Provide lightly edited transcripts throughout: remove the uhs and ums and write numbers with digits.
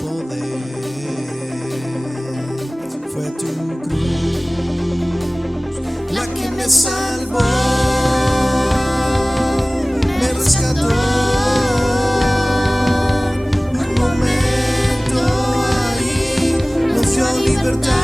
poder. Fue tu cruz la que me salvó, me rescató. Un momento ahí nos dio libertad.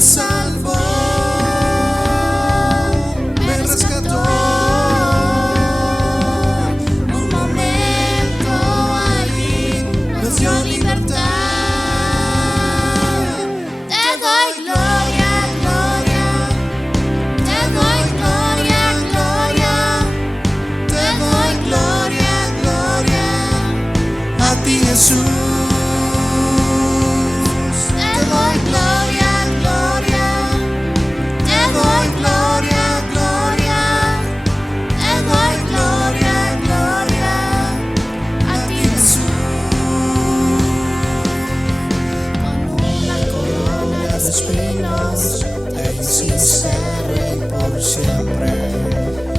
Salvó, me rescató. Un momento ahí nos dio libertad. Te doy gloria, gloria. Te doy gloria, gloria. Te doy gloria, gloria. A ti, Jesús. Te doy gloria. Espinos, te hiciste rey por siempre.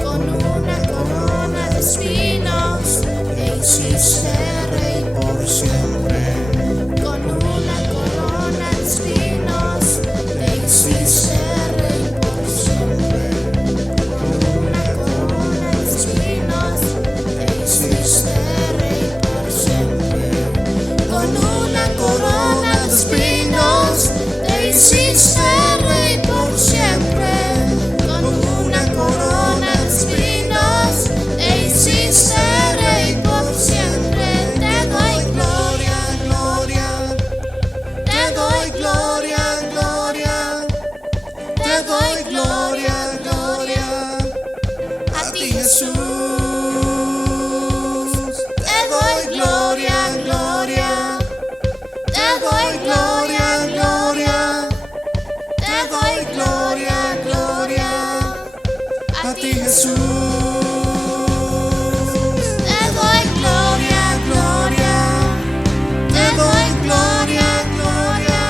Con una corona de espinos, te hiciste rey por siempre. Con una corona de espinos, te hiciste rey por siempre. Con una corona de espinos, te hiciste rey por siempre. Con una corona de espinos, te hiciste rey por siempre. Con una corona de espinos, te hiciste rey por siempre. Te doy gloria, gloria. Te doy gloria, gloria. Te doy gloria, gloria. A ti, Jesús. Te doy gloria, gloria. Te doy gloria, gloria. Te doy gloria, gloria. A ti, Jesús. Te doy gloria, gloria. Te doy gloria, gloria.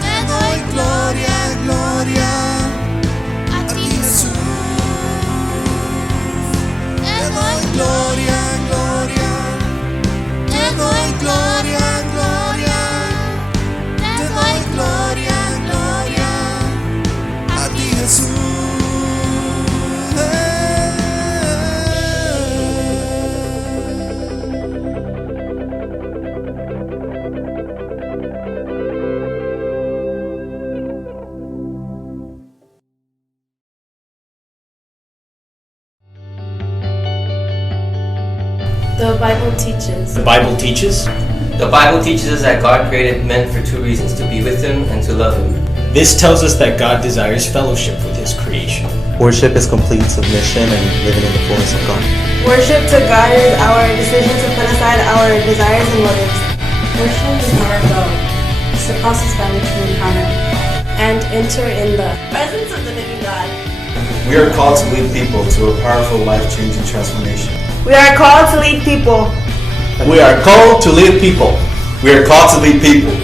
Te doy gloria, gloria. A ti, Jesús. Te doy gloria, gloria. Te doy gloria, gloria. Te doy gloria, gloria. A ti, Jesús. The Bible teaches. The Bible teaches. The Bible teaches us that God created men for two reasons: to be with Him and to love Him. This tells us that God desires fellowship with His creation. Worship is complete submission and living in the fullness of God. Worship to God is our decision to put aside our desires and motives. Worship is our goal. It's the process by which we encounter and enter in the Presence of the living God. We are called to lead people to a powerful, life-changing transformation. We are called to lead people. We are called to lead people. We are called to lead people.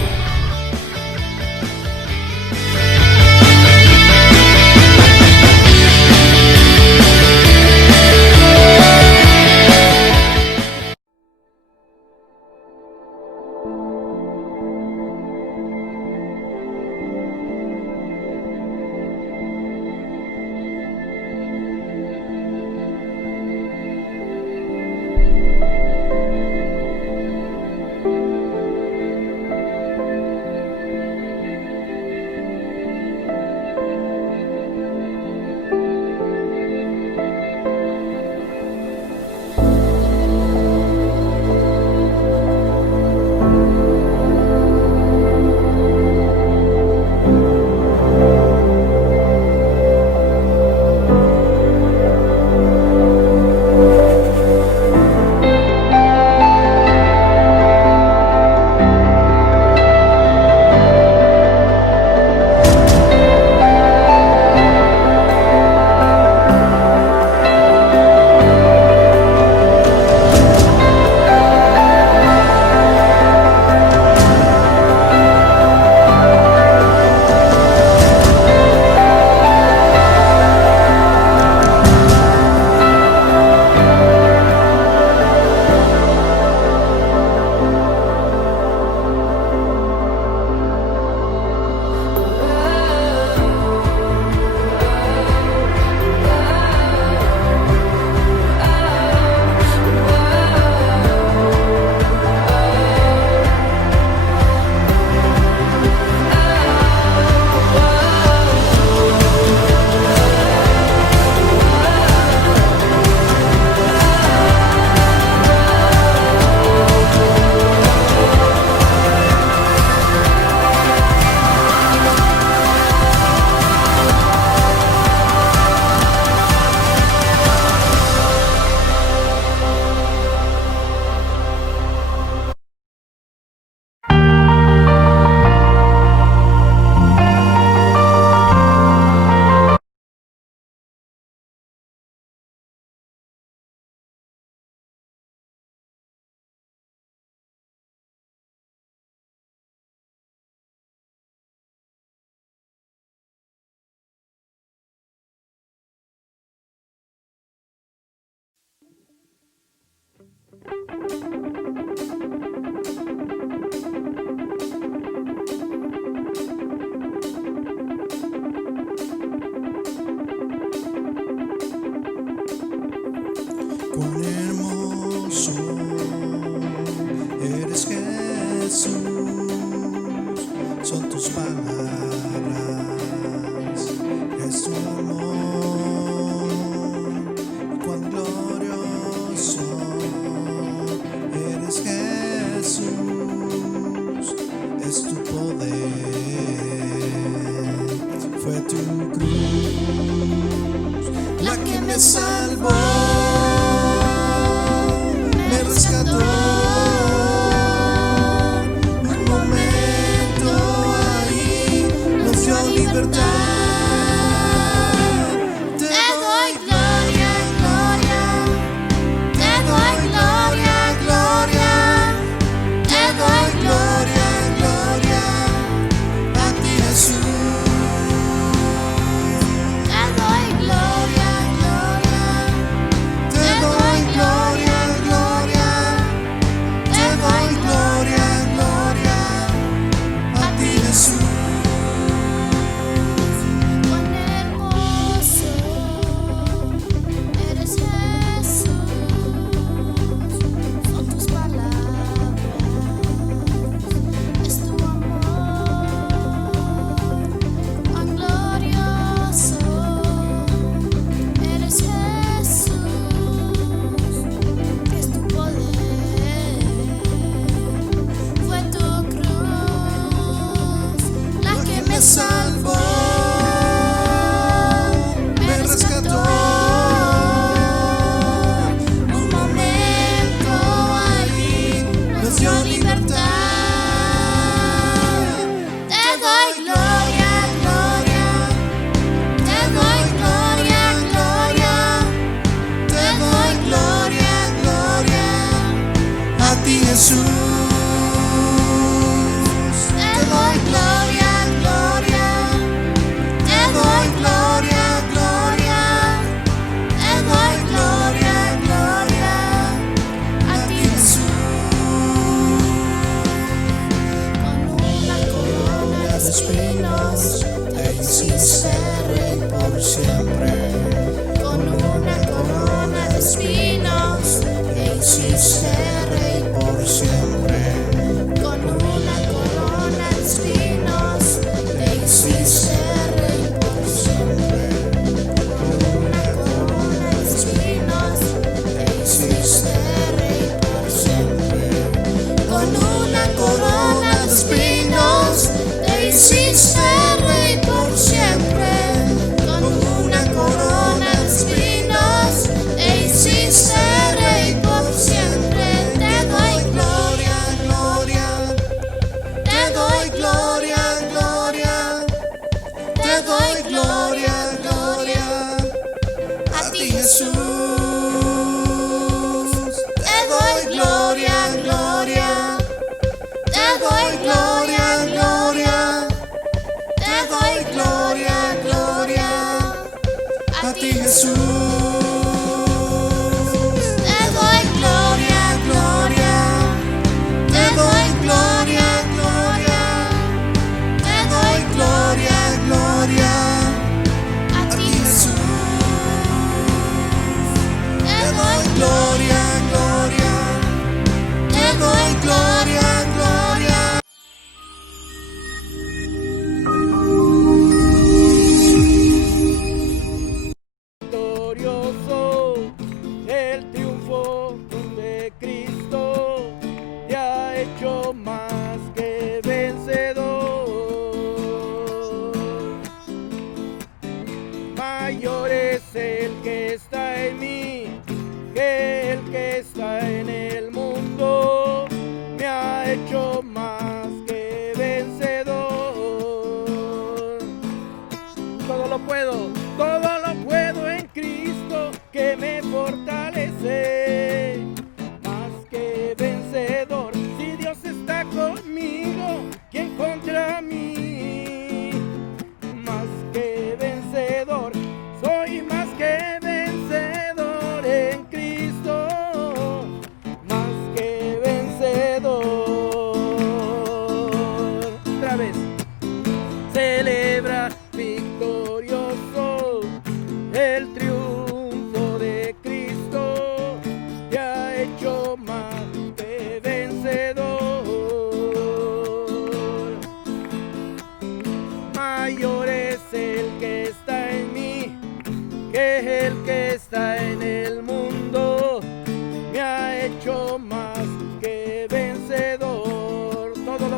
Cuán hermoso eres, Jesús, son tus palabras, es tu amor. Cuán glorioso eres, Jesús, es tu poder, fue tu cruz la que me salvó. Rescató un momento ahí, nos dio libertad. Te doy gloria, gloria, te doy gloria, gloria, te doy gloria, gloria a ti, Jesús. Te doy gloria, gloria, te doy gloria. Cuán hermoso eres, Jesús, son tus palabras, es tu amor. Cuán glorioso eres, Jesús, es tu poder, fue tu cruz la que me salvó, me rescató un momento ahí, nos dio libertad. Te doy gloria, gloria, te doy gloria, gloria, te doy gloria, gloria a ti, Jesús. Te doy gloria, gloria, te doy gloria, gloria, te doy gloria, gloria a ti, Jesús. Con una corona de espinos te hiciste rey por siempre. Con una corona de espinos te hiciste rey por siempre. Con una corona de espinos te hiciste rey por siempre. Con una corona de espinos te hiciste rey por siempre. Con una corona de espinos te hiciste rey por siempre. Con una corona de espinos te hiciste rey por siempre. Te doy gloria, gloria, te doy gloria, gloria, te doy gloria, gloria a ti, Jesús. Te doy gloria, gloria, te doy gloria, gloria, te doy gloria, gloria a ti, Jesús. Te doy gloria, gloria, te doy gloria, gloria, te doy gloria, gloria a ti, Jesús. Te doy gloria, gloria, te doy gloria, gloria. Glorioso el triunfo de Cristo, te ha hecho más que vencedor. Mayor es el que está en mí que el que está en el mundo, me ha hecho más que vencedor. Todo lo puedo en Cristo que me fortalece. Más que vencedor, si Dios está conmigo, ¿quién contra mí? Más que vencedor, soy más que vencedor en Cristo. Más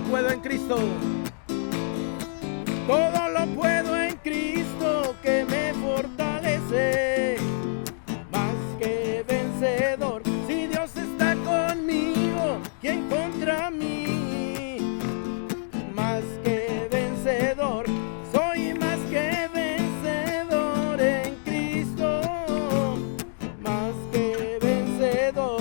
puedo en Cristo. Todo lo puedo en Cristo que me fortalece. Más que vencedor, si Dios está conmigo, ¿quién contra mí? Más que vencedor, soy más que vencedor en Cristo. Más que vencedor.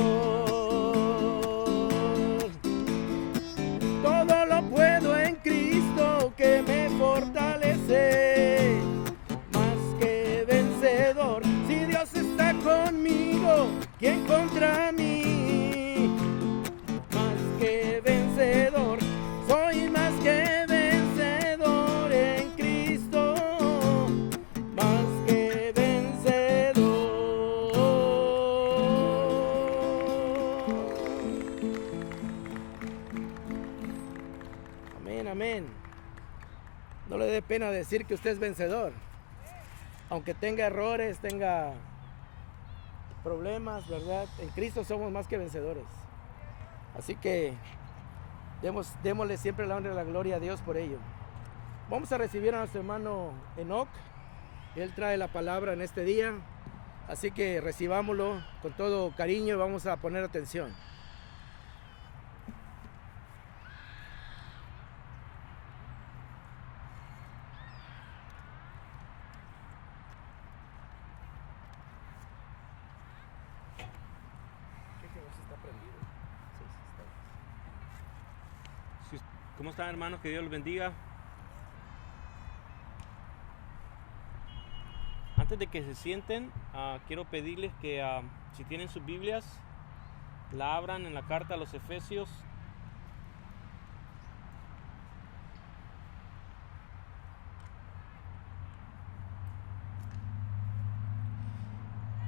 Todo lo puedo en Cristo que me fortalece. Más que vencedor, si Dios está conmigo, ¿quién contra mí? Más que vencedor, soy más que vencedor en Cristo. Más que vencedor. Amén, amén. No le dé pena decir que usted es vencedor. Aunque tenga errores, tenga problemas, ¿verdad? En Cristo somos más que vencedores. Así que démosle siempre la honra y la gloria a Dios por ello. Vamos a recibir a nuestro hermano Enoch. Él trae la palabra en este día. Así que recibámoslo con todo cariño y vamos a poner atención. ¿Cómo están, hermanos? Que Dios los bendiga. Antes de que se sienten, quiero pedirles que si tienen sus Biblias, la abran en la carta a los Efesios.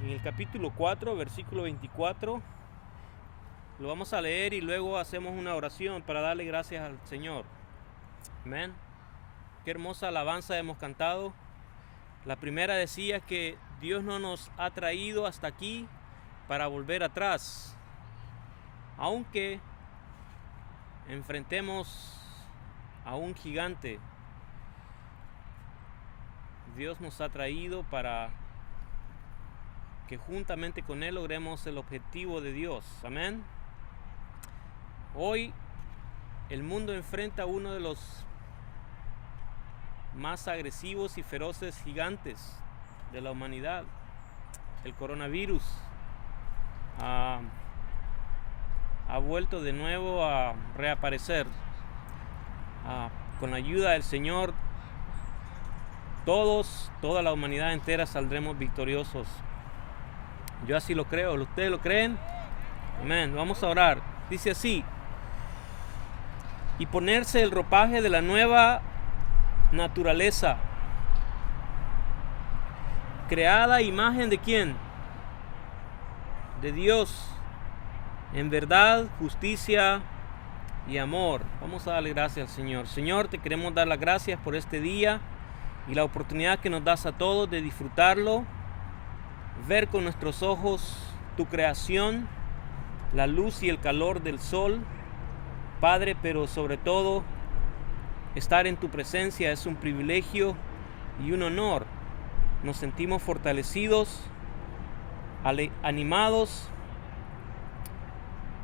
En el capítulo 4, versículo 24. Lo vamos a leer y luego hacemos una oración para darle gracias al Señor. Amén. Qué hermosa alabanza hemos cantado. La primera decía que Dios no nos ha traído hasta aquí para volver atrás. Aunque enfrentemos a un gigante, Dios nos ha traído para que juntamente con Él logremos el objetivo de Dios. Amén. Hoy el mundo enfrenta a uno de los más agresivos y feroces gigantes de la humanidad. El coronavirus ha vuelto de nuevo a reaparecer. Con la ayuda del Señor, toda la humanidad entera saldremos victoriosos. Yo así lo creo. ¿Ustedes lo creen? Amén. Vamos a orar. Dice así: y ponerse el ropaje de la nueva naturaleza, creada a imagen de ¿quién? De Dios, en verdad, justicia y amor. Vamos a darle gracias al Señor. Señor, te queremos dar las gracias por este día y la oportunidad que nos das a todos de disfrutarlo, ver con nuestros ojos tu creación, la luz y el calor del sol, Padre, pero sobre todo estar en tu presencia es un privilegio y un honor. Nos sentimos fortalecidos, animados,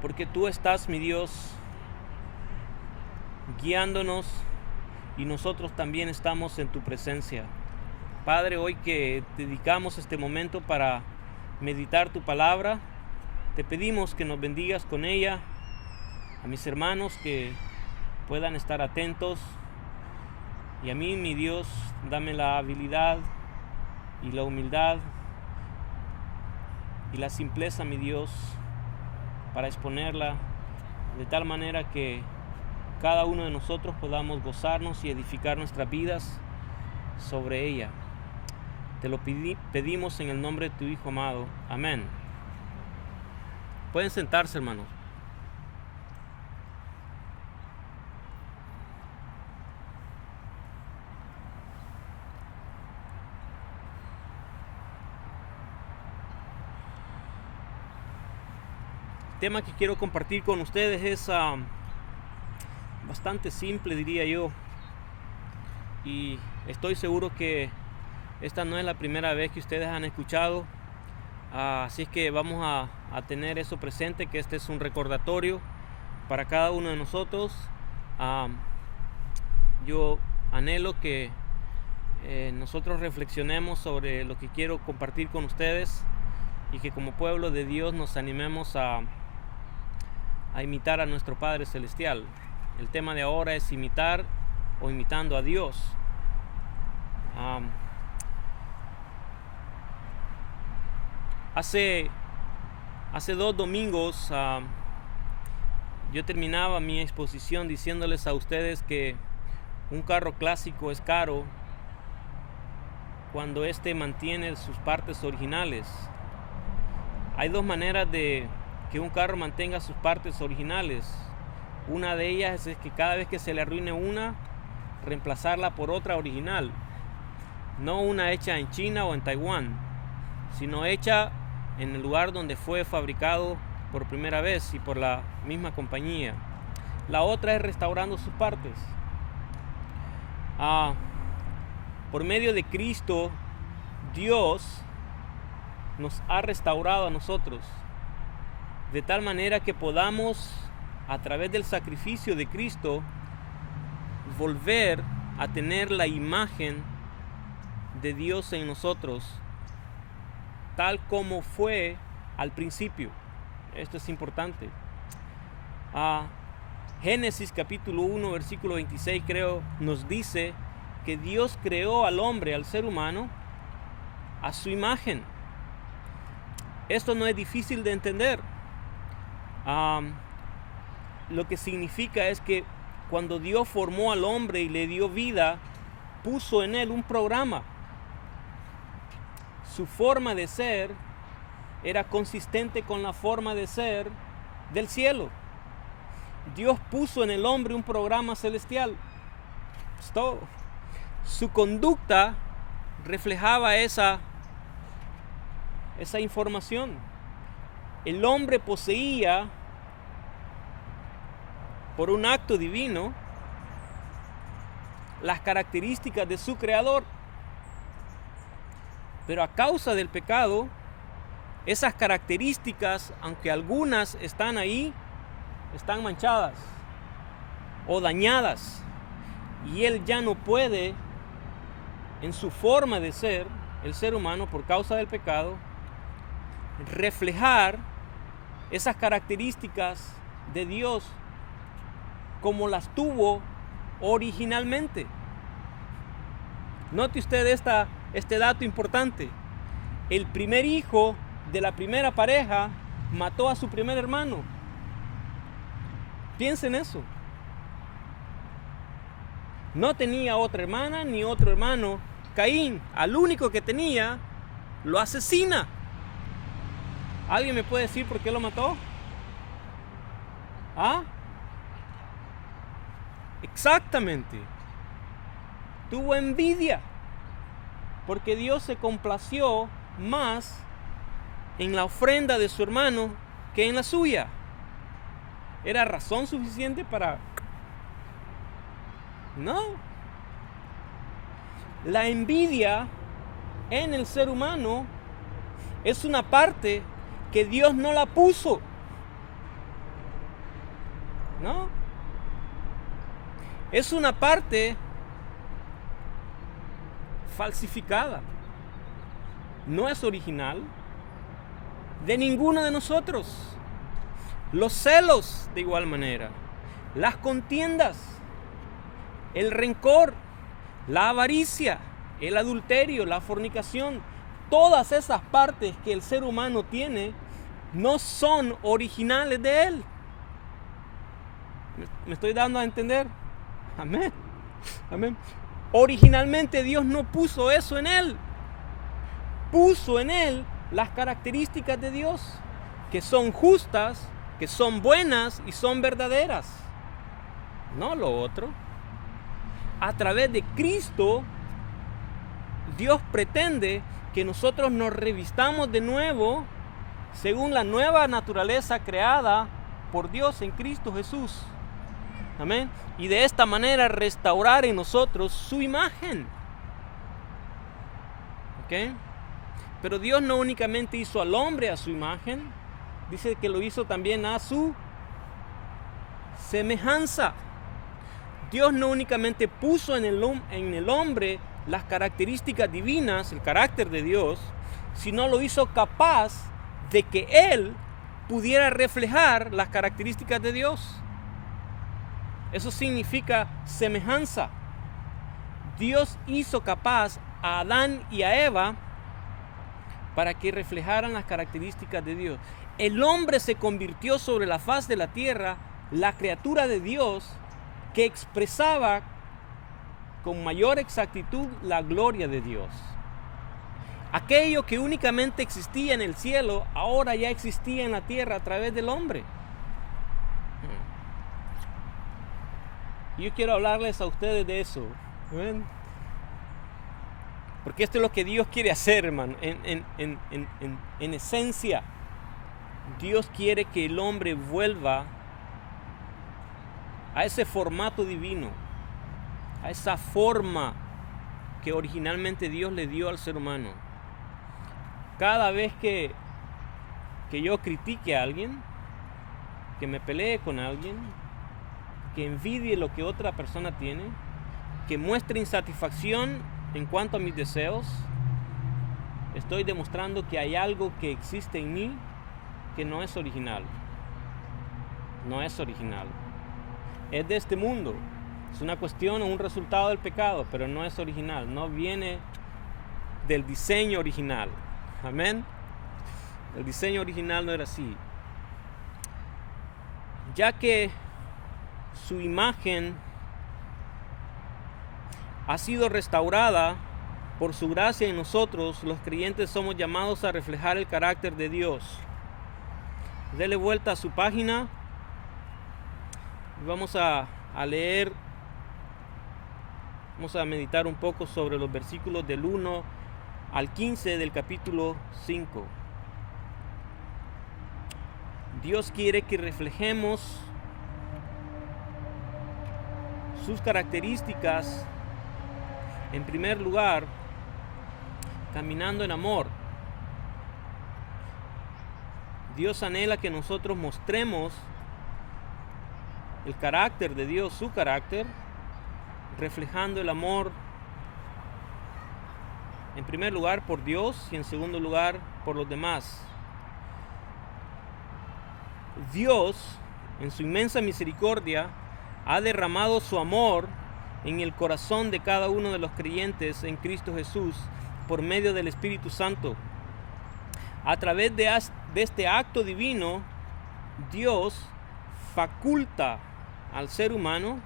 porque tú estás, mi Dios, guiándonos y nosotros también estamos en tu presencia. Padre, hoy que dedicamos este momento para meditar tu palabra, te pedimos que nos bendigas con ella, a mis hermanos que puedan estar atentos, y a mí, mi Dios, dame la habilidad y la humildad y la simpleza, mi Dios, para exponerla de tal manera que cada uno de nosotros podamos gozarnos y edificar nuestras vidas sobre ella. Te lo pedimos en el nombre de tu Hijo amado. Amén. Pueden sentarse, hermanos. El tema que quiero compartir con ustedes es bastante simple, diría yo. Y estoy seguro que esta no es la primera vez que ustedes han escuchado. Así es que vamos a tener eso presente, que este es un recordatorio para cada uno de nosotros. Yo anhelo que nosotros reflexionemos sobre lo que quiero compartir con ustedes y que como pueblo de Dios nos animemos a imitar a nuestro Padre Celestial. El tema de ahora es imitar o imitando a Dios. Hace 2 domingos yo terminaba mi exposición diciéndoles a ustedes que un carro clásico es caro cuando éste mantiene sus partes originales. Hay 2 maneras de que un carro mantenga sus partes originales. Una de ellas es que cada vez que se le arruine una, reemplazarla por otra original. No una hecha en China o en Taiwán, sino hecha en el lugar donde fue fabricado por primera vez y por la misma compañía. La otra es restaurando sus partes. Por medio de Cristo, Dios nos ha restaurado a nosotros, de tal manera que podamos, a través del sacrificio de Cristo, volver a tener la imagen de Dios en nosotros, tal como fue al principio. Esto es importante. Génesis capítulo 1 versículo 26 creo nos dice que Dios creó al hombre, al ser humano, a su imagen. Esto no es difícil de entender. Lo que significa es que cuando Dios formó al hombre y le dio vida, puso en él un programa. Su forma de ser era consistente con la forma de ser del cielo. Dios puso en el hombre un programa celestial. Es todo. Su conducta reflejaba esa información. El hombre poseía, por un acto divino, las características de su creador. Pero a causa del pecado, esas características, aunque algunas están ahí, están manchadas o dañadas. Y él ya no puede, en su forma de ser, el ser humano, por causa del pecado, reflejar esas características de Dios como las tuvo originalmente. Note usted este dato importante. El primer hijo de la primera pareja mató a su primer hermano. Piensen eso. No tenía otra hermana ni otro hermano. Caín, al único que tenía, lo asesina. ¿Alguien me puede decir por qué lo mató? Exactamente. Tuvo envidia, porque Dios se complació más en la ofrenda de su hermano que en la suya. ¿Era razón suficiente para...? No. La envidia en el ser humano es una parte que Dios no la puso. ¿No? Es una parte falsificada. No es original de ninguno de nosotros. Los celos, de igual manera. Las contiendas, el rencor, la avaricia, el adulterio, la fornicación. Todas esas partes que el ser humano tiene no son originales de él. ¿Me estoy dando a entender? Amén. Amén. Originalmente Dios no puso eso en él. Puso en él las características de Dios, que son justas, que son buenas y son verdaderas. No lo otro. A través de Cristo, Dios pretende que nosotros nos revistamos de nuevo según la nueva naturaleza creada por Dios en Cristo Jesús. Amén. Y de esta manera restaurar en nosotros su imagen. ¿Ok? Pero Dios no únicamente hizo al hombre a su imagen, dice que lo hizo también a su semejanza. Dios no únicamente puso en el hombre las características divinas, el carácter de Dios, sino lo hizo capaz de que él pudiera reflejar las características de Dios. Eso significa semejanza. Dios hizo capaz a Adán y a Eva para que reflejaran las características de Dios. El hombre se convirtió sobre la faz de la tierra, la criatura de Dios, que expresaba con mayor exactitud la gloria de Dios. Aquello que únicamente existía en el cielo, ahora ya existía en la tierra a través del hombre. Yo quiero hablarles a ustedes de eso. ¿Ven? Porque esto es lo que Dios quiere hacer, hermano. En esencia, Dios quiere que el hombre vuelva a ese formato divino, a esa forma que originalmente Dios le dio al ser humano. Cada vez que yo critique a alguien, que me pelee con alguien, que envidie lo que otra persona tiene, que muestre insatisfacción en cuanto a mis deseos, estoy demostrando que hay algo que existe en mí que no es original. No es original. Es de este mundo. Es una cuestión o un resultado del pecado, pero no es original. No viene del diseño original. Amén. El diseño original no era así. Ya que su imagen ha sido restaurada por su gracia en nosotros, los creyentes somos llamados a reflejar el carácter de Dios. Dele vuelta a su página. Vamos a leer, vamos a meditar un poco sobre los versículos del 1 al 15 del capítulo 5. Dios quiere que reflejemos sus características, en primer lugar, caminando en amor. Dios anhela que nosotros mostremos el carácter de Dios, su carácter, reflejando el amor, en primer lugar por Dios y en segundo lugar por los demás. Dios, en su inmensa misericordia, ha derramado su amor en el corazón de cada uno de los creyentes en Cristo Jesús por medio del Espíritu Santo. A través de este acto divino, Dios faculta al ser humano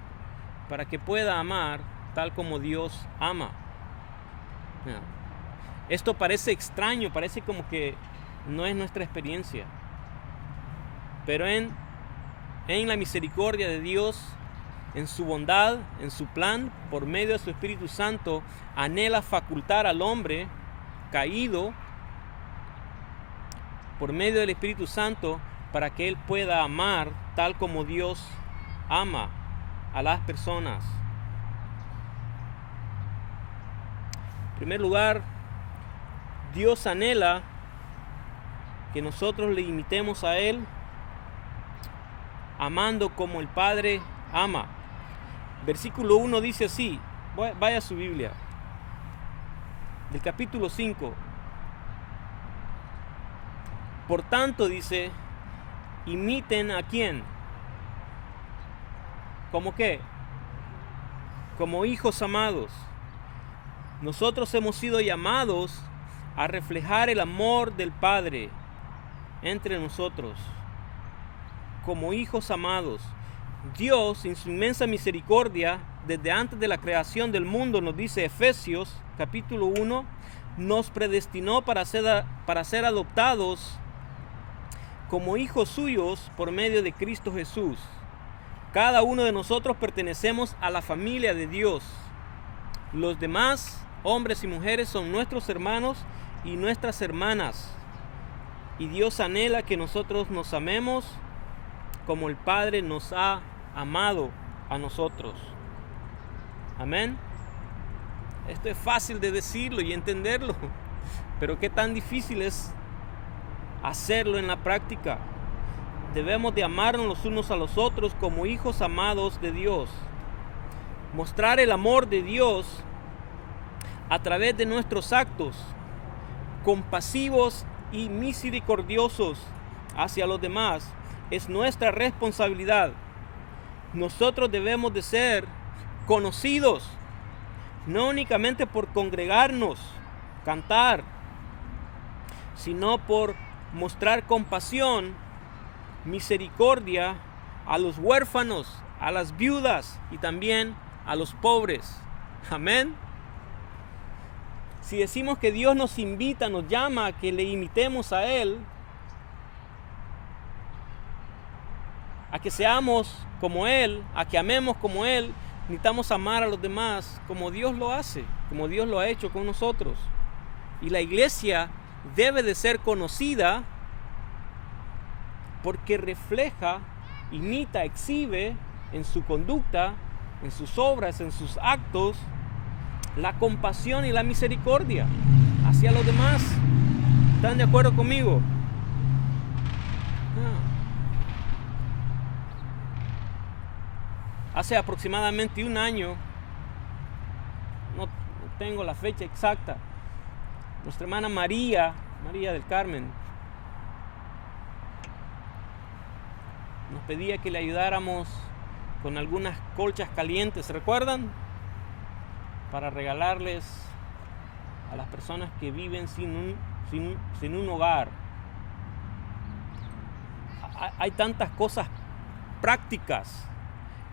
para que pueda amar tal como Dios ama. Esto parece extraño, parece como que no es nuestra experiencia. Pero en la misericordia de Dios, en su bondad, en su plan, por medio de su Espíritu Santo, anhela facultar al hombre caído por medio del Espíritu Santo para que él pueda amar tal como Dios ama a las personas. En primer lugar, Dios anhela que nosotros le imitemos a Él, amando como el Padre ama. Versículo 1 dice así, vaya a su Biblia, del capítulo 5. Por tanto, dice, imiten a quién. ¿Cómo qué? Como hijos amados. Nosotros hemos sido llamados a reflejar el amor del Padre entre nosotros. Como hijos amados. Dios, en su inmensa misericordia, desde antes de la creación del mundo, nos dice Efesios capítulo 1, nos predestinó para ser adoptados como hijos suyos por medio de Cristo Jesús. Cada uno de nosotros pertenecemos a la familia de Dios. Los demás, hombres y mujeres, son nuestros hermanos y nuestras hermanas. Y Dios anhela que nosotros nos amemos como el Padre nos ha amado a nosotros. Amén. Esto es fácil de decirlo y entenderlo, pero qué tan difícil es hacerlo en la práctica. Debemos de amarnos los unos a los otros como hijos amados de Dios. Mostrar el amor de Dios a través de nuestros actos, compasivos y misericordiosos hacia los demás, es nuestra responsabilidad. Nosotros debemos de ser conocidos, no únicamente por congregarnos, cantar, sino por mostrar compasión, misericordia a los huérfanos, a las viudas y también a los pobres. Amén. Si decimos que Dios nos invita, nos llama a que le imitemos a Él, a que seamos como Él, a que amemos como Él, necesitamos amar a los demás como Dios lo hace, como Dios lo ha hecho con nosotros. Y la iglesia debe de ser conocida porque refleja, imita, exhibe en su conducta, en sus obras, en sus actos, la compasión y la misericordia hacia los demás. ¿Están de acuerdo conmigo? Hace aproximadamente un año, no tengo la fecha exacta, nuestra hermana María del Carmen, nos pedía que le ayudáramos con algunas colchas calientes, ¿se recuerdan? Para regalarles a las personas que viven sin un hogar. Hay tantas cosas prácticas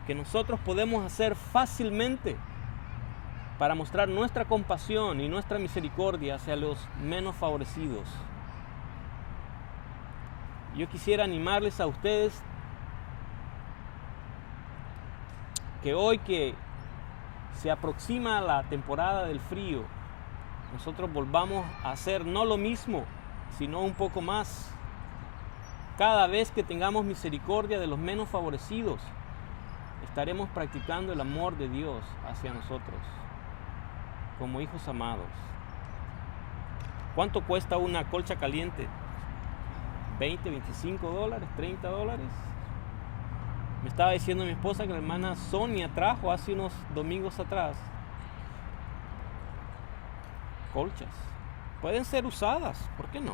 que nosotros podemos hacer fácilmente para mostrar nuestra compasión y nuestra misericordia hacia los menos favorecidos. Yo quisiera animarles a ustedes que hoy que se aproxima la temporada del frío, nosotros volvamos a hacer no lo mismo, sino un poco más. Cada vez que tengamos misericordia de los menos favorecidos, estaremos practicando el amor de Dios hacia nosotros, como hijos amados. ¿Cuánto cuesta una colcha caliente? ¿20, $25, $30? Me estaba diciendo mi esposa que la hermana Sonia trajo hace unos domingos atrás colchas. Pueden ser usadas, ¿por qué no?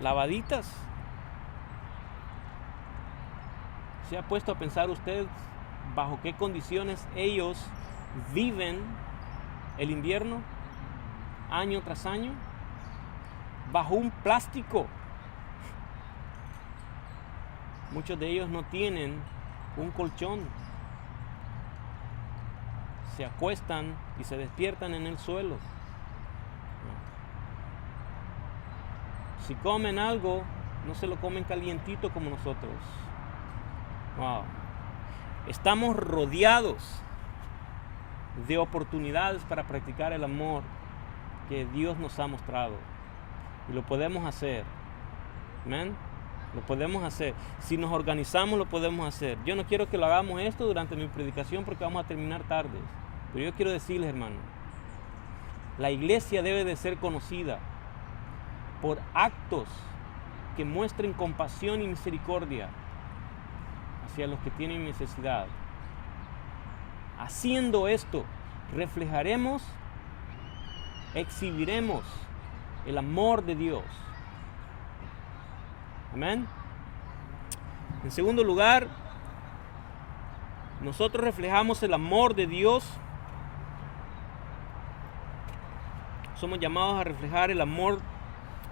Lavaditas. ¿Se ha puesto a pensar usted bajo qué condiciones ellos viven el invierno año tras año? Bajo un plástico. Muchos de ellos no tienen un colchón. Se acuestan y se despiertan en el suelo. Si comen algo, no se lo comen calientito como nosotros. Wow. Estamos rodeados de oportunidades para practicar el amor que Dios nos ha mostrado. Y lo podemos hacer. Amén. Lo podemos hacer. Si nos organizamos, lo podemos hacer. Yo no quiero que lo hagamos esto durante mi predicación porque vamos a terminar tarde. Pero yo quiero decirles, hermano, la iglesia debe de ser conocida por actos que muestren compasión y misericordia hacia los que tienen necesidad. Haciendo esto, reflejaremos, exhibiremos el amor de Dios. Amén. En segundo lugar, nosotros reflejamos el amor de Dios. Somos llamados a reflejar el amor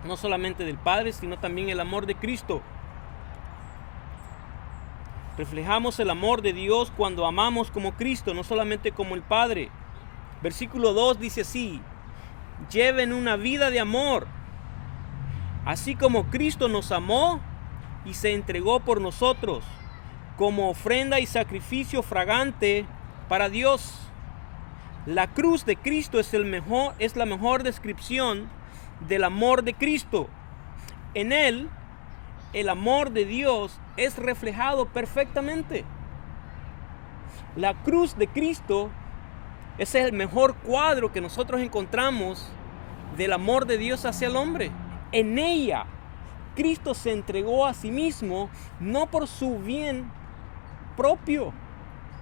no solamente del Padre, sino también el amor de Cristo. Reflejamos el amor de Dios cuando amamos como Cristo, no solamente como el Padre. Versículo 2 dice así: lleven una vida de amor, así como Cristo nos amó y se entregó por nosotros, como ofrenda y sacrificio fragante para Dios. La cruz de Cristo es la mejor descripción del amor de Cristo. En Él, el amor de Dios es reflejado perfectamente. La cruz de Cristo es el mejor cuadro que nosotros encontramos del amor de Dios hacia el hombre. En ella, Cristo se entregó a sí mismo, no por su bien propio,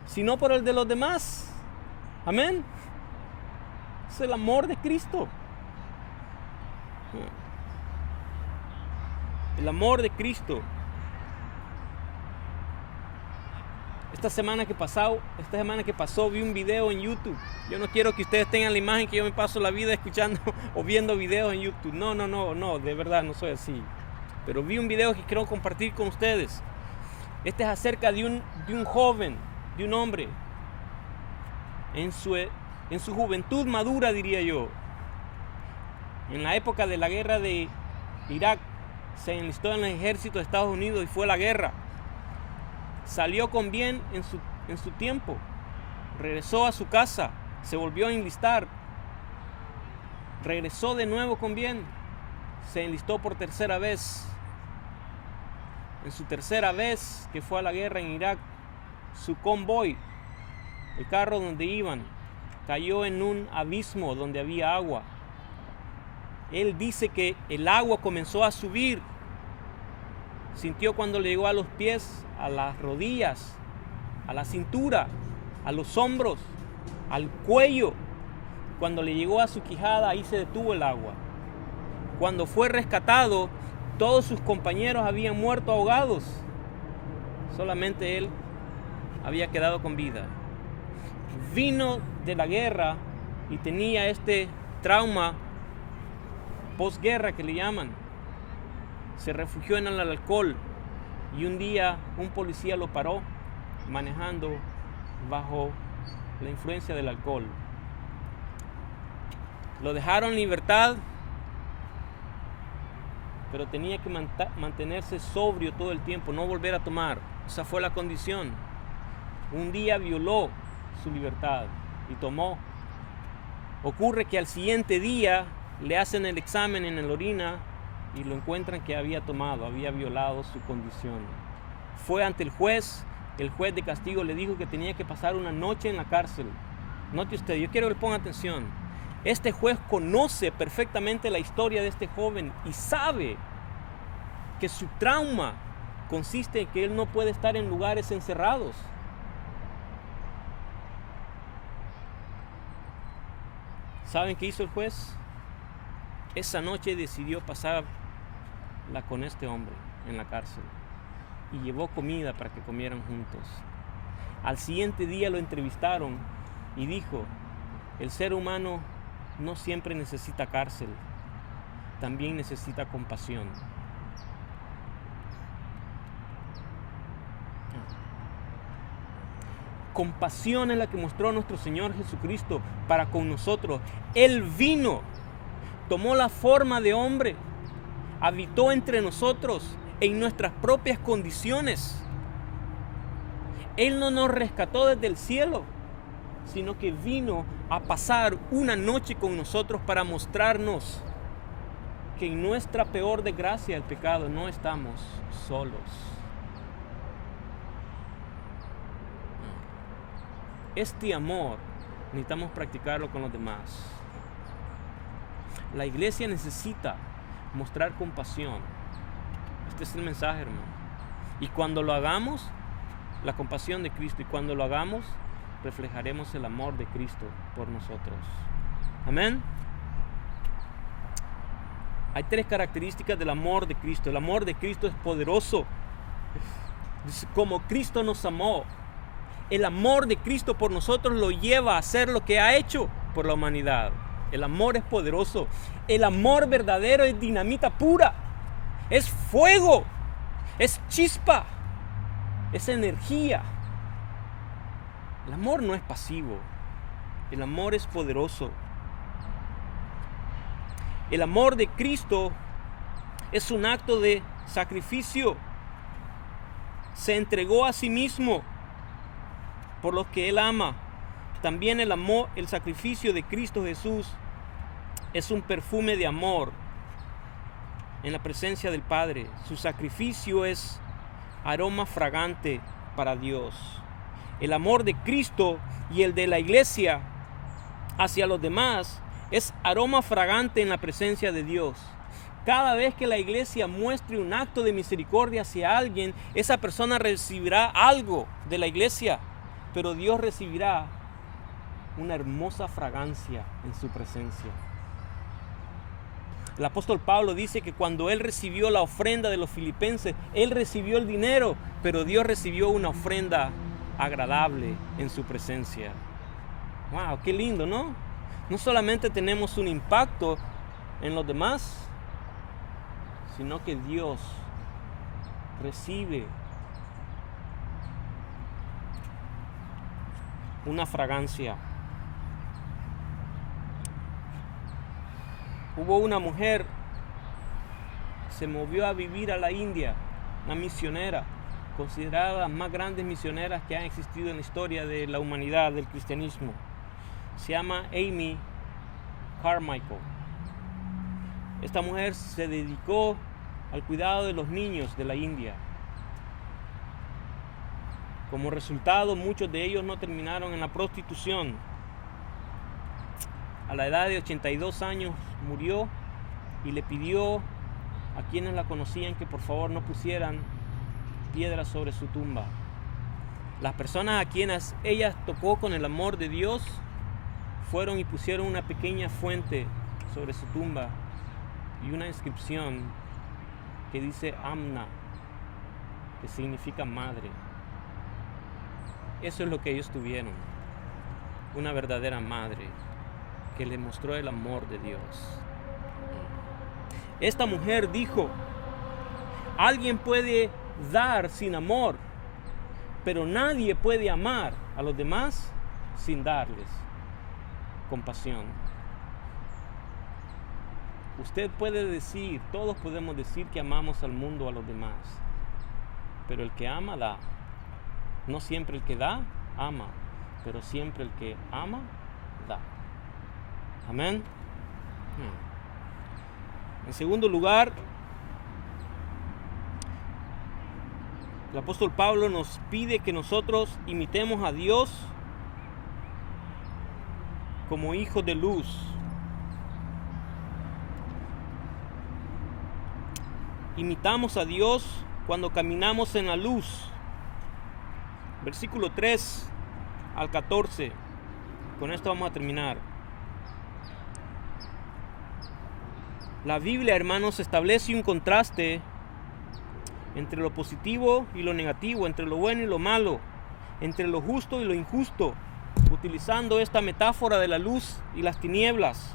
sino por el de los demás. Amén. Es el amor de Cristo. El amor de Cristo. Esta semana que pasó vi un video en YouTube. Yo no quiero que ustedes tengan la imagen que yo me paso la vida escuchando o viendo videos en YouTube. No, de verdad no soy así. Pero vi un video que quiero compartir con ustedes. Este es acerca de un joven, de un hombre, en su juventud madura, diría yo. En la época de la guerra de Irak, se enlistó en el ejército de Estados Unidos y fue a la guerra. Salió con bien en su tiempo, regresó a su casa, se volvió a enlistar, regresó de nuevo con bien, se enlistó por tercera vez. En su tercera vez que fue a la guerra en Irak, su convoy, el carro donde iban, cayó en un abismo donde había agua. Él dice que el agua comenzó a subir. Sintió cuando le llegó a los pies, a las rodillas, a la cintura, a los hombros, al cuello. Cuando le llegó a su quijada, ahí se detuvo el agua. Cuando fue rescatado, todos sus compañeros habían muerto ahogados. Solamente él había quedado con vida. Vino de la guerra y tenía este trauma posguerra que le llaman. Se refugió en el alcohol y un día un policía lo paró manejando bajo la influencia del alcohol. Lo dejaron en libertad, pero tenía que mantenerse sobrio todo el tiempo, no volver a tomar. Esa fue la condición. Un día violó su libertad y tomó. Ocurre que al siguiente día le hacen el examen en la orina y lo encuentran que había tomado, había violado su condición. Fue ante el juez de castigo le dijo que tenía que pasar una noche en la cárcel. Note usted, yo quiero que le ponga atención. Este juez conoce perfectamente la historia de este joven y sabe que su trauma consiste en que él no puede estar en lugares encerrados. ¿Saben qué hizo el juez? Esa noche decidió pasarla con este hombre en la cárcel y llevó comida para que comieran juntos. Al siguiente día lo entrevistaron y dijo: el ser humano no siempre necesita cárcel, también necesita compasión. Compasión es la que mostró nuestro Señor Jesucristo para con nosotros. Él vino, tomó la forma de hombre, habitó entre nosotros en nuestras propias condiciones. Él no nos rescató desde el cielo, sino que vino a pasar una noche con nosotros para mostrarnos que en nuestra peor desgracia, el pecado, no estamos solos. Este amor necesitamos practicarlo con los demás. La iglesia necesita mostrar compasión. Este es el mensaje, hermano. Y cuando lo hagamos, la compasión de Cristo, y cuando lo hagamos, reflejaremos el amor de Cristo por nosotros. Amén. Hay tres características del amor de Cristo. El amor de Cristo es poderoso. Como Cristo nos amó, el amor de Cristo por nosotros lo lleva a hacer lo que ha hecho por la humanidad. El amor es poderoso. El amor verdadero es dinamita pura. Es fuego. Es chispa. Es energía. El amor no es pasivo. El amor es poderoso. El amor de Cristo es un acto de sacrificio. Se entregó a sí mismo por los que Él ama. También el amor, el sacrificio de Cristo Jesús es un perfume de amor en la presencia del Padre. Su sacrificio es aroma fragante para Dios. El amor de Cristo y el de la iglesia hacia los demás es aroma fragante en la presencia de Dios. Cada vez que la iglesia muestre un acto de misericordia hacia alguien, esa persona recibirá algo de la iglesia, pero Dios recibirá una hermosa fragancia en su presencia. El apóstol Pablo dice que cuando él recibió la ofrenda de los filipenses, él recibió el dinero, pero Dios recibió una ofrenda agradable en su presencia. ¡Wow! ¡Qué lindo!, ¿no? No solamente tenemos un impacto en los demás, sino que Dios recibe una fragancia. Hubo una mujer que se movió a vivir a la India, una misionera, considerada las más grandes misioneras que han existido en la historia de la humanidad, del cristianismo. Se llama Amy Carmichael. Esta mujer se dedicó al cuidado de los niños de la India. Como resultado, muchos de ellos no terminaron en la prostitución. A la edad de 82 años murió y le pidió a quienes la conocían que por favor no pusieran piedras sobre su tumba. Las personas a quienes ella tocó con el amor de Dios fueron y pusieron una pequeña fuente sobre su tumba y una inscripción que dice Amna, que significa madre. Eso es lo que ellos tuvieron, una verdadera madre que le mostró el amor de Dios. Esta mujer dijo: alguien puede dar sin amor, pero nadie puede amar a los demás sin darles compasión. Usted puede decir, todos podemos decir que amamos al mundo, a los demás, pero el que ama da. No siempre el que da ama, pero siempre el que ama da. Amén. En segundo lugar, el apóstol Pablo nos pide que nosotros imitemos a Dios como hijos de luz. Imitamos a Dios cuando caminamos en la luz. Versículo 3 al 14. Con esto vamos a terminar. La Biblia, hermanos, establece un contraste entre lo positivo y lo negativo, entre lo bueno y lo malo, entre lo justo y lo injusto, utilizando esta metáfora de la luz y las tinieblas.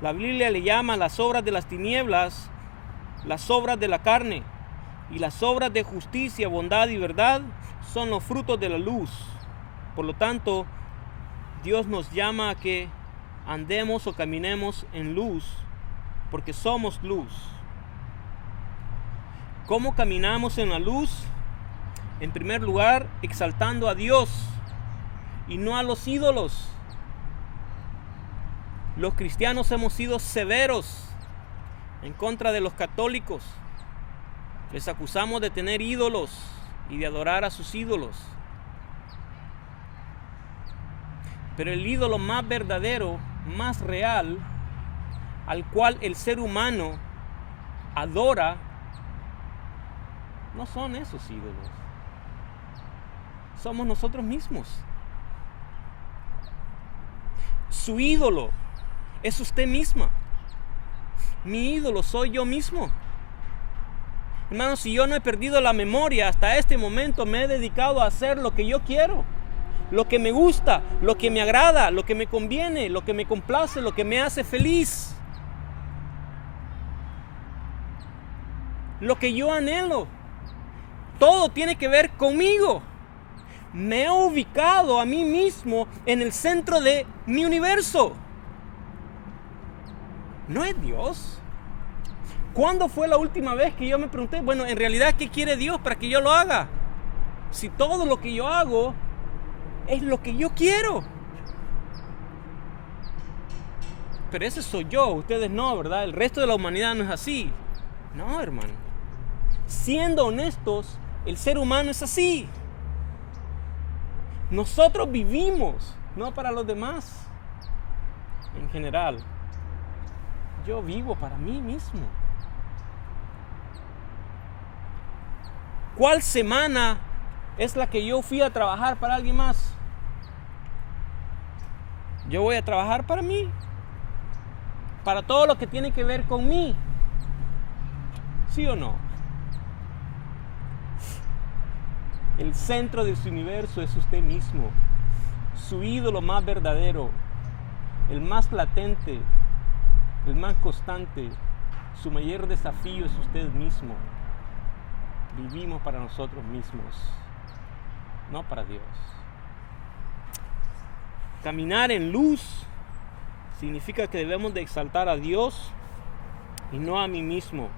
La Biblia le llama a las obras de las tinieblas las obras de la carne, y las obras de justicia, bondad y verdad son los frutos de la luz. Por lo tanto, Dios nos llama a que andemos o caminemos en luz, porque somos luz. ¿Cómo caminamos en la luz? En primer lugar, exaltando a Dios y no a los ídolos. Los cristianos hemos sido severos en contra de los católicos. Les acusamos de tener ídolos y de adorar a sus ídolos. Pero el ídolo más verdadero, más real, al cual el ser humano adora, no son esos ídolos. Somos nosotros mismos. Su ídolo es usted misma. Mi ídolo soy yo mismo. Hermanos, si yo no he perdido la memoria hasta este momento, me he dedicado a hacer lo que yo quiero, lo que me gusta, lo que me agrada, lo que me conviene, lo que me complace, lo que me hace feliz, lo que yo anhelo. Todo tiene que ver conmigo. Me he ubicado a mí mismo en el centro de mi universo. ¿No es Dios? ¿Cuándo fue la última vez que yo me pregunté, bueno, en realidad, ¿qué quiere Dios para que yo lo haga? Si todo lo que yo hago es lo que yo quiero. Pero ese soy yo, ustedes no, ¿verdad? El resto de la humanidad no es así. No, hermano. Siendo honestos, el ser humano es así. Nosotros vivimos, no para los demás. En general, yo vivo para mí mismo. ¿Cuál semana es la que yo fui a trabajar para alguien más? Yo voy a trabajar para mí, para todo lo que tiene que ver con mí. ¿Sí o no? El centro de su universo es usted mismo, su ídolo más verdadero, el más latente, el más constante. Su mayor desafío es usted mismo. Vivimos para nosotros mismos, no para Dios. Caminar en luz significa que debemos de exaltar a Dios y no a mí mismo.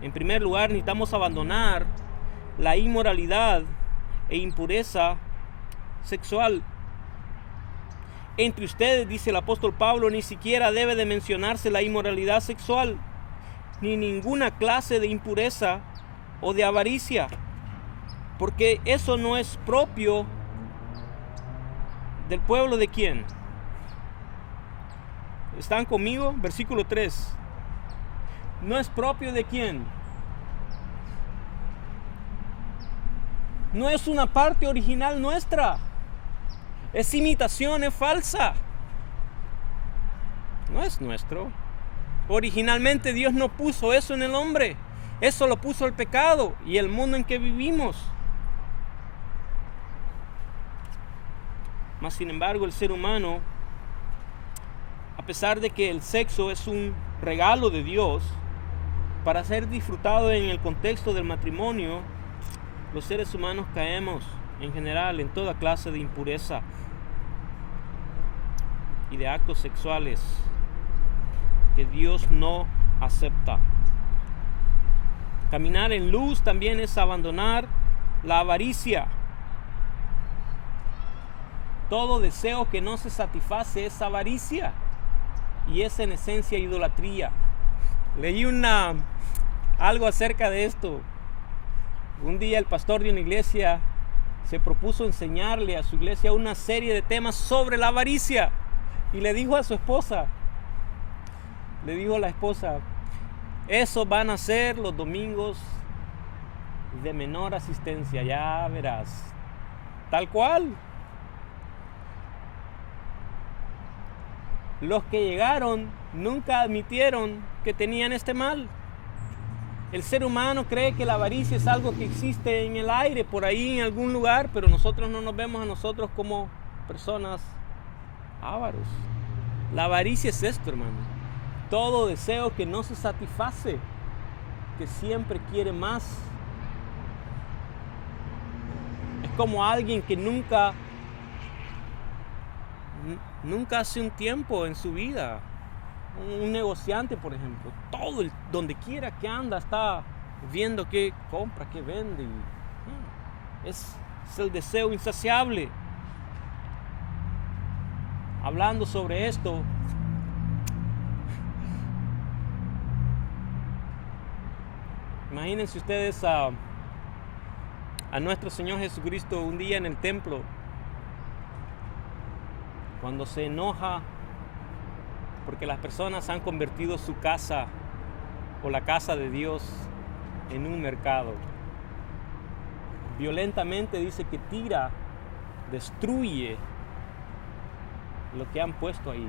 En primer lugar, necesitamos abandonar la inmoralidad e impureza sexual. Entre ustedes, dice el apóstol Pablo, ni siquiera debe de mencionarse la inmoralidad sexual, ni ninguna clase de impureza o de avaricia, porque eso no es propio del pueblo de quién. ¿Están conmigo? Versículo 3. No es propio de quién. No es una parte original nuestra. Es imitación, es falsa. No es nuestro. Originalmente Dios no puso eso en el hombre. Eso lo puso el pecado y el mundo en que vivimos. Mas sin embargo, el ser humano, a pesar de que el sexo es un regalo de Dios para ser disfrutado en el contexto del matrimonio, los seres humanos caemos en general en toda clase de impureza y de actos sexuales que Dios no acepta. Caminar en luz también es abandonar la avaricia. Todo deseo que no se satisface es avaricia y es en esencia idolatría. Leí algo acerca de esto. Un día el pastor de una iglesia se propuso enseñarle a su iglesia una serie de temas sobre la avaricia y le dijo a su esposa, le dijo a la esposa, eso van a ser los domingos de menor asistencia, ya verás, tal cual. Los que llegaron nunca admitieron que tenían este mal. El ser humano cree que la avaricia es algo que existe en el aire, por ahí en algún lugar, pero nosotros no nos vemos a nosotros como personas ávaros. La avaricia es esto, hermano. Todo deseo que no se satisface, que siempre quiere más. Es como alguien que nunca hace un tiempo en su vida. Un negociante, por ejemplo, donde quiera que anda está viendo qué compra, qué vende. Es el deseo insaciable. Hablando sobre esto, imagínense ustedes a nuestro Señor Jesucristo un día en el templo, cuando se enoja porque las personas han convertido su casa o la casa de Dios en un mercado. Violentamente dice que tira, destruye lo que han puesto ahí.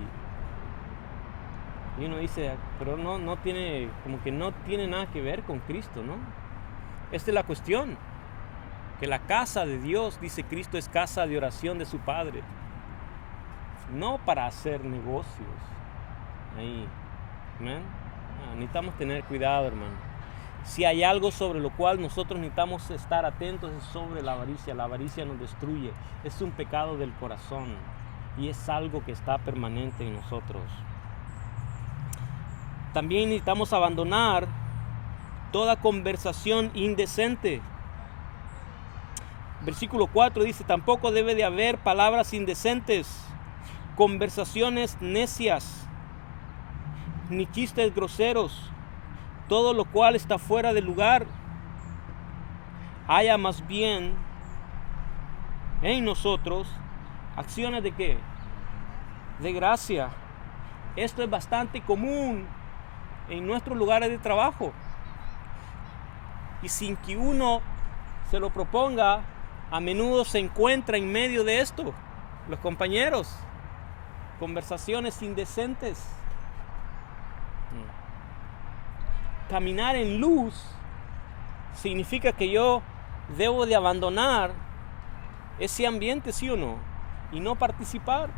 Y uno dice, pero no tiene, como que no tiene nada que ver con Cristo, ¿no? Esta es la cuestión, que la casa de Dios, dice Cristo, es casa de oración de su Padre, no para hacer negocios. Ahí, ¿amén? Necesitamos tener cuidado, hermano. Si hay algo sobre lo cual nosotros necesitamos estar atentos es sobre la avaricia. La avaricia nos destruye, es un pecado del corazón y es algo que está permanente en nosotros. También necesitamos abandonar toda conversación indecente. Versículo 4 dice, tampoco debe de haber palabras indecentes, conversaciones necias, ni chistes groseros, todo lo cual está fuera de lugar. haya más bien en nosotros acciones de ¿qué? De gracia. Esto es bastante común en nuestros lugares de trabajo. Y sin que uno se lo proponga, a menudo se encuentra en medio de esto. Los compañeros, conversaciones indecentes. Caminar en luz significa que yo debo de abandonar ese ambiente, ¿sí o no? Y no participar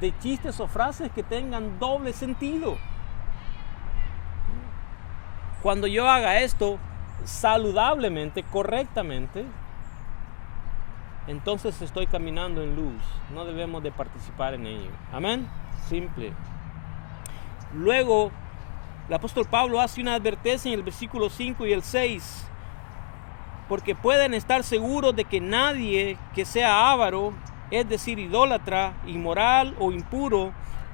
de chistes o frases que tengan doble sentido. Cuando yo haga esto saludablemente, correctamente, entonces estoy caminando en luz. No debemos de participar en ello. Amén. Simple. Luego, el apóstol Pablo hace una advertencia en el versículo 5 y el 6. Porque pueden estar seguros de que nadie que sea avaro, es decir, idólatra, inmoral o impuro,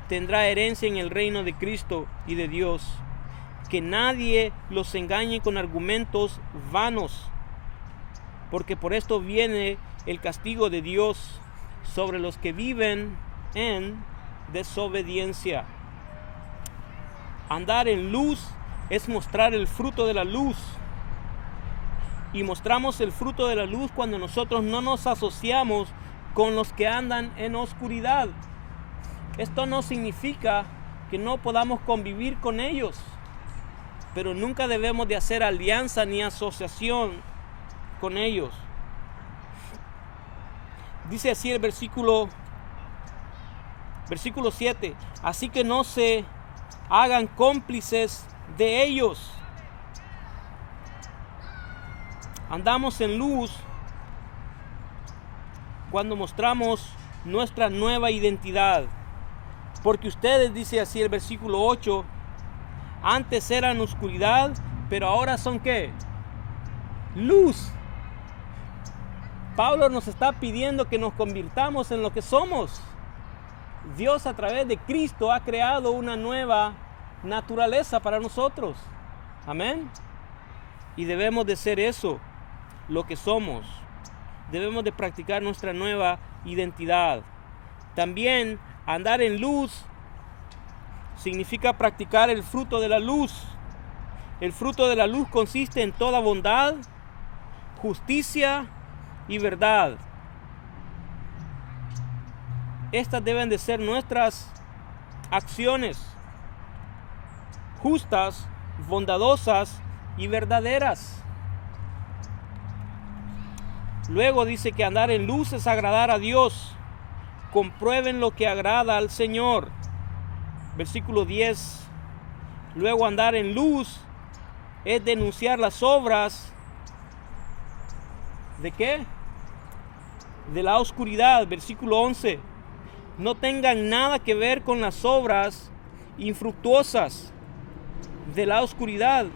tendrá herencia en el reino de Cristo y de Dios. Que nadie los engañe con argumentos vanos, porque por esto viene el castigo de Dios sobre los que viven en desobediencia. Andar en luz es mostrar el fruto de la luz. Y mostramos el fruto de la luz cuando nosotros no nos asociamos con los que andan en oscuridad. Esto no significa que no podamos convivir con ellos, pero nunca debemos de hacer alianza ni asociación con ellos. Dice así el versículo 7, así que no se hagan cómplices de ellos. Andamos en luz cuando mostramos nuestra nueva identidad. Porque ustedes, dice así el versículo 8, antes eran oscuridad, pero ahora son ¿qué? Luz. Pablo nos está pidiendo que nos convirtamos en lo que somos. Dios a través de Cristo ha creado una nueva naturaleza para nosotros. Amén. Y debemos de ser eso, lo que somos. Debemos de practicar nuestra nueva identidad. También andar en luz significa practicar el fruto de la luz. El fruto de la luz consiste en toda bondad, justicia y verdad. Estas deben de ser nuestras acciones justas, bondadosas y verdaderas. Luego dice que andar en luz es agradar a Dios. Comprueben lo que agrada al Señor. Versículo 10. Luego andar en luz es denunciar las obras ¿de qué? De la oscuridad. Versículo 11. No tengan nada que ver con las obras infructuosas de la oscuridad.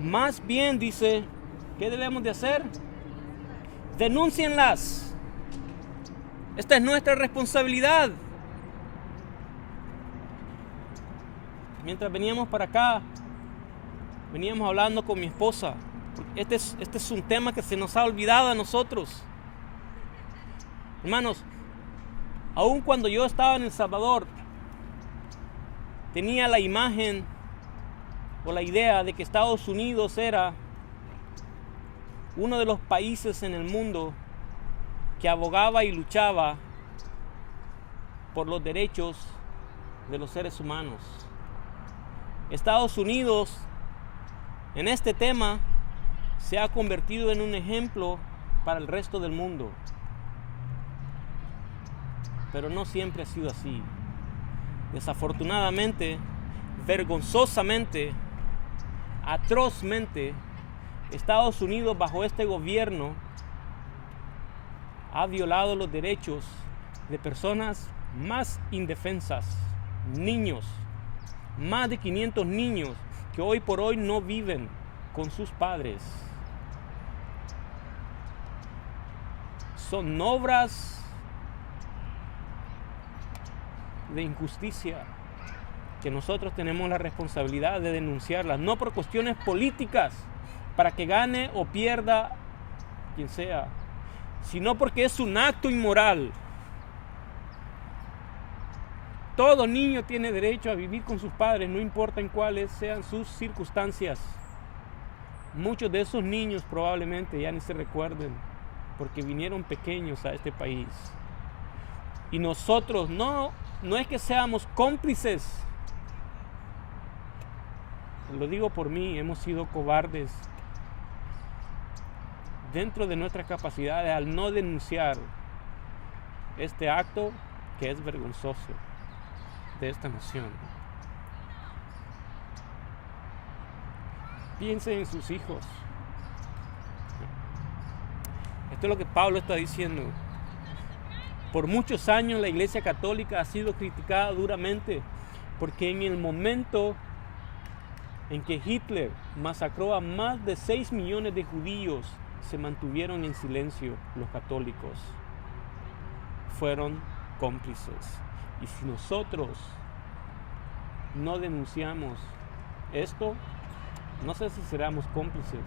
Más bien dice, ¿qué debemos de hacer? Denúncienlas. Esta es nuestra responsabilidad. Mientras veníamos para acá, veníamos hablando con mi esposa. Este es un tema que se nos ha olvidado a nosotros. Hermanos, aun cuando yo estaba en El Salvador, tenía la imagen o la idea de que Estados Unidos era uno de los países en el mundo que abogaba y luchaba por los derechos de los seres humanos. Estados Unidos en este tema se ha convertido en un ejemplo para el resto del mundo. Pero no siempre ha sido así. Desafortunadamente, vergonzosamente, atrozmente, Estados Unidos bajo este gobierno ha violado los derechos de personas más indefensas, niños, más de 500 niños que hoy por hoy no viven con sus padres. Son obras de injusticia que nosotros tenemos la responsabilidad de denunciarlas, no por cuestiones políticas, para que gane o pierda quien sea, sino porque es un acto inmoral. Todo niño tiene derecho a vivir con sus padres, no importa en cuáles sean sus circunstancias. Muchos de esos niños probablemente ya ni se recuerden, porque vinieron pequeños a este país. Y nosotros no es que seamos cómplices. Lo digo por mí, hemos sido cobardes dentro de nuestras capacidades al no denunciar este acto que es vergonzoso de esta nación. Piensen en sus hijos. Esto es lo que Pablo está diciendo. Por muchos años la Iglesia Católica ha sido criticada duramente porque en el momento en que Hitler masacró a más de 6 millones de judíos, se mantuvieron en silencio los católicos. Fueron cómplices. Y si nosotros no denunciamos esto, no sé si seremos cómplices,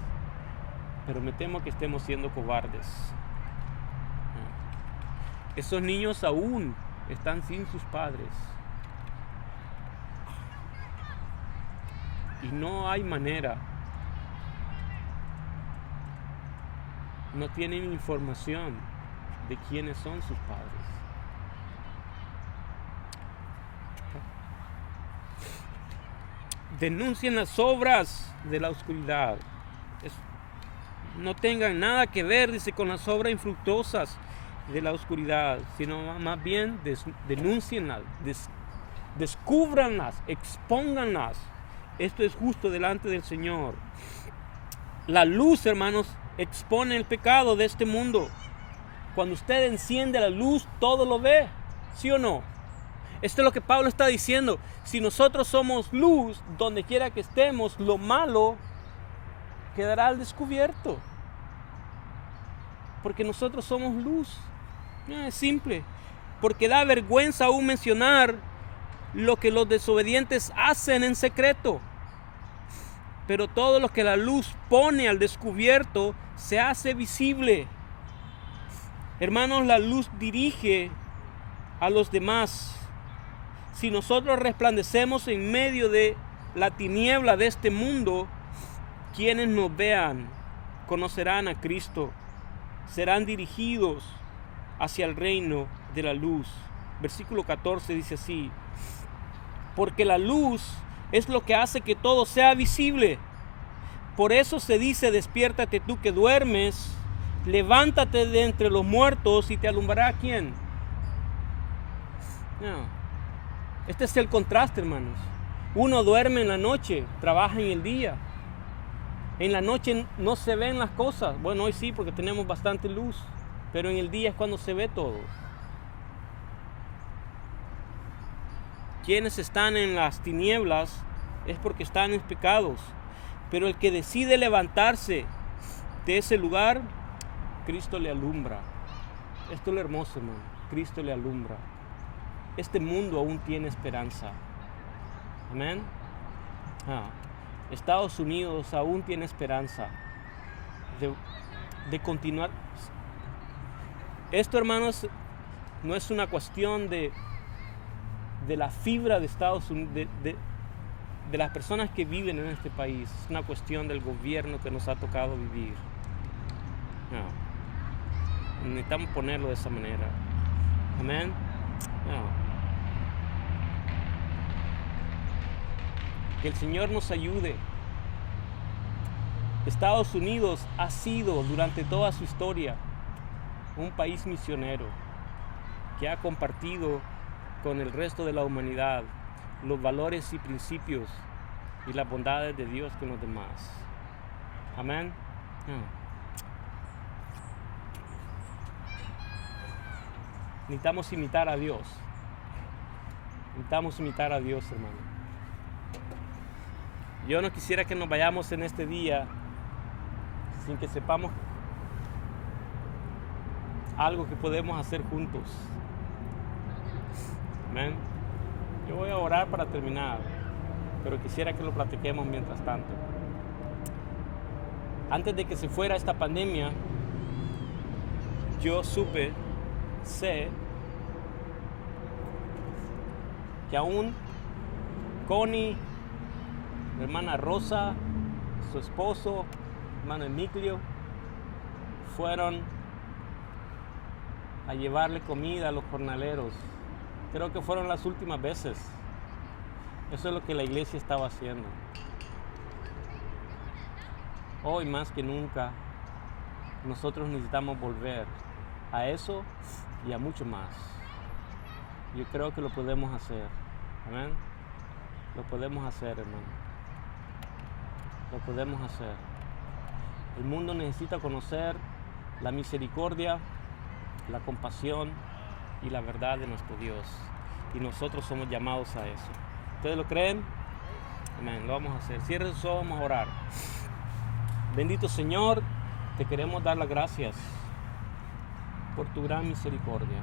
pero me temo que estemos siendo cobardes. Esos niños aún están sin sus padres. Y no hay manera. No tienen información de quiénes son sus padres. Denuncien las obras de la oscuridad. No tengan nada que ver, dice, con las obras infructuosas de la oscuridad, sino más bien denúncienlas, descúbranlas, expónganlas. Esto es justo delante del Señor. La luz, hermanos, expone el pecado de este mundo. Cuando usted enciende la luz, todo lo ve, ¿sí o no? Esto es lo que Pablo está diciendo. Si nosotros somos luz, donde quiera que estemos, lo malo quedará al descubierto. Porque nosotros somos luz. Es simple. Porque da vergüenza aún mencionar lo que los desobedientes hacen en secreto. Pero todo lo que la luz pone al descubierto se hace visible. Hermanos, la luz dirige a los demás. Si nosotros resplandecemos en medio de la tiniebla de este mundo, quienes nos vean conocerán a Cristo, serán dirigidos hacia el reino de la luz. Versículo 14 dice así: porque la luz es lo que hace que todo sea visible. Por eso se dice: despiértate tú que duermes, levántate de entre los muertos y te alumbrará ¿quién? No. Este es el contraste, hermanos. Uno duerme en la noche, trabaja en el día. En la noche no se ven las cosas. Bueno, hoy sí, porque tenemos bastante luz, pero en el día es cuando se ve todo. Quienes están en las tinieblas es porque están en pecados, pero el que decide levantarse de ese lugar, Cristo le alumbra. Esto es lo hermoso, hermano. Cristo le alumbra. Este mundo aún tiene esperanza. Amén. Estados Unidos aún tiene esperanza de continuar. Esto, hermanos, no es una cuestión de la fibra de Estados Unidos, de las personas que viven en este país. Es una cuestión del gobierno que nos ha tocado vivir. Necesitamos ponerlo de esa manera. Amén. Que el Señor nos ayude. Estados Unidos ha sido durante toda su historia un país misionero que ha compartido con el resto de la humanidad los valores y principios y las bondades de Dios con los demás. Amén. Necesitamos imitar a Dios. Necesitamos imitar a Dios, hermano. Yo no quisiera que nos vayamos en este día sin que sepamos algo que podemos hacer juntos. Amén. Yo voy a orar para terminar, pero quisiera que lo platiquemos mientras tanto. Antes de que se fuera esta pandemia, yo sé que aún Connie, mi hermana Rosa, su esposo, hermano Emilio, fueron a llevarle comida a los jornaleros. Creo que fueron las últimas veces. Eso es lo que la iglesia estaba haciendo. Hoy más que nunca, nosotros necesitamos volver a eso y a mucho más. Yo creo que lo podemos hacer. Amén. Lo podemos hacer, hermano. Lo podemos hacer. El mundo necesita conocer la misericordia, la compasión y la verdad de nuestro Dios. Y nosotros somos llamados a eso. ¿Ustedes lo creen? Amén. Lo vamos a hacer. Cierre sus ojos, vamos a orar. Bendito Señor, te queremos dar las gracias por tu gran misericordia.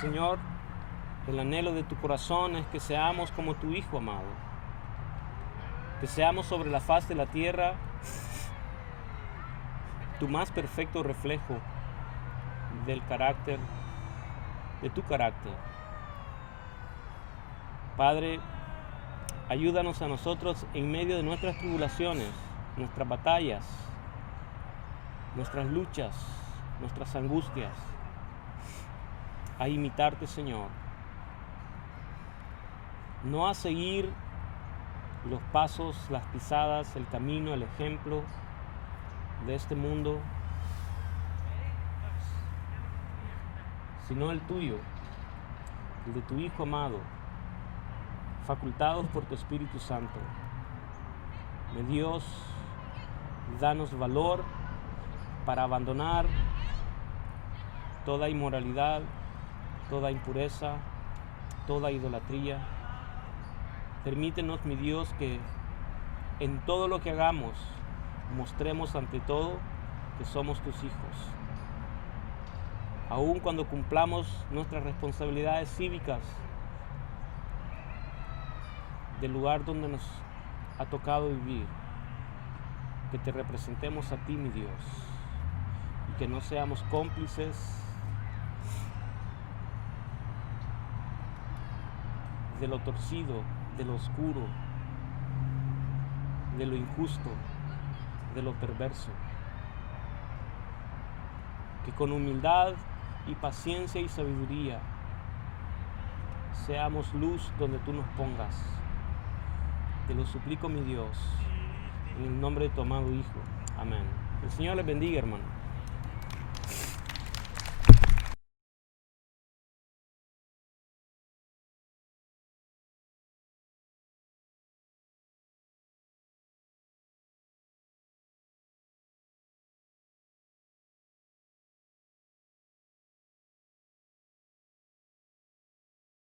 Señor, el anhelo de tu corazón es que seamos como tu Hijo amado, que seamos sobre la faz de la tierra tu más perfecto reflejo del carácter, de tu carácter. Padre, ayúdanos a nosotros en medio de nuestras tribulaciones, nuestras batallas, nuestras luchas, nuestras angustias, a imitarte, Señor. No a seguir los pasos, las pisadas, el camino, el ejemplo de este mundo, sino el tuyo, el de tu Hijo amado, facultados por tu Espíritu Santo. Mi Dios, danos valor para abandonar toda inmoralidad, toda impureza, toda idolatría. Permítenos, mi Dios, que en todo lo que hagamos mostremos ante todo que somos tus hijos. Aun cuando cumplamos nuestras responsabilidades cívicas del lugar donde nos ha tocado vivir, que te representemos a ti, mi Dios, y que no seamos cómplices de lo torcido, de lo oscuro, de lo injusto, de lo perverso. Que con humildad y paciencia y sabiduría seamos luz donde tú nos pongas. Te lo suplico, mi Dios, en el nombre de tu amado Hijo. Amén. El Señor les bendiga, hermano.